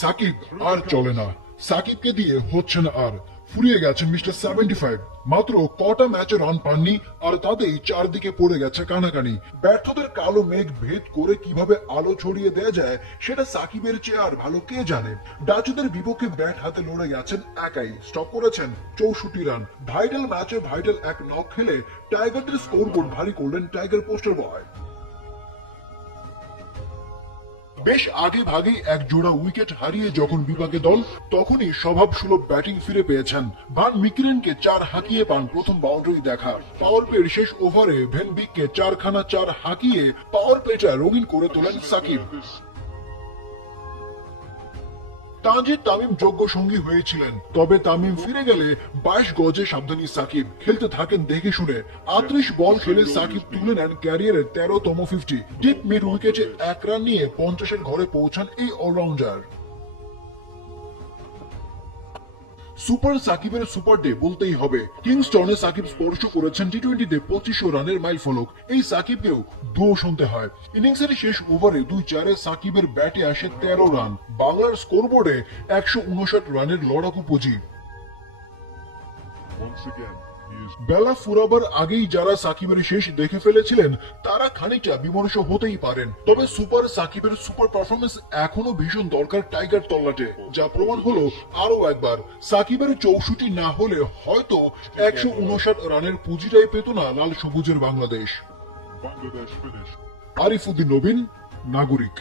সাকিব আর চলে না, সাকিবকে দিয়ে হচ্ছে না আর। ফুরিয়ে গেছেন মিস্টার 75। মাত্র কটা ম্যাচে রান পাননি, আর তাতেই চারদিকে পড়ে গেছে কানাকানি। ব্যর্থদের কালো মেঘ ভেদ করে কিভাবে আলো ছড়িয়ে দেয়া যায় সেটা সাকিবের চেয়ে আর ভালো কে জানে। ডাচুদের বিপক্ষে ব্যাট হাতে লড়ে গেছেন একাই, স্টপ করেছেন 64 রান। ভাইটাল ম্যাচে ভাইটাল এক নক খেলে টাইগারদের স্কোরবোর্ড ভারী করলেন টাইগার পোস্টার বয়। বেশ আগে ভাগেই এক জোড়া উইকেট হারিয়ে যখন বিপাকে দল, তখনই স্বভাব সুলভ ব্যাটিং ফিরে পেয়েছেন। ভান মিকেলেনকে 4 হাঁকিয়ে পান প্রথম বাউন্ডারি দেখা। পাওয়ার প্লের শেষ ওভারে ভেন বিককে 4 হাঁকিয়ে পাওয়ার প্লেটা রঙিন করে তোলেন সাকিব। তানজিদ তামিম যোগ্য সঙ্গী হয়েছিলেন, তবে তামিম ফিরে গেলে 22 গজে সাবধানী সাকিব। খেলতে থাকেন দেখে শুনে। 38 বল খেলে সাকিব তুলে নেন ক্যারিয়ারের 13তম 50। ডিপ মিড উইকেটে 1 রান নিয়ে 50-এর ঘরে পৌঁছান এই অলরাউন্ডার। সুপার সাকিবের সুপার ডে বলতেই হবে। কিংস্টনে সাকিব স্পর্শ করেছেন টি-20তে 2500 রানের মাইল ফলক। এই সাকিবকেও ধুয়ো শুনতে হয়। ইনিংসের শেষ ওভারে 2-4-এ সাকিবের ব্যাটে আসে 13 রান। বাংলার স্কোরবোর্ডে 159 রানের লড়াকু পুঁজি। বেলা ফুরাবার আগেই যারা সাকিবের শেষ দেখে ফেলেছিলেন তারা খানিকটা বিমর্ষ হতেই পারেন, তবে সুপার সাকিবের সুপার পারফরমেন্স এখনো ভীষণ দরকার টাইগার তল্লাটে। যা প্রমাণ হলো আরো একবার, সাকিবের 64 না হলে হয়তো 159 রানের পুঁজিটাই পেত না লাল সবুজের বাংলাদেশ। আরিফ উদ্দিন নবীন, নাগরিক।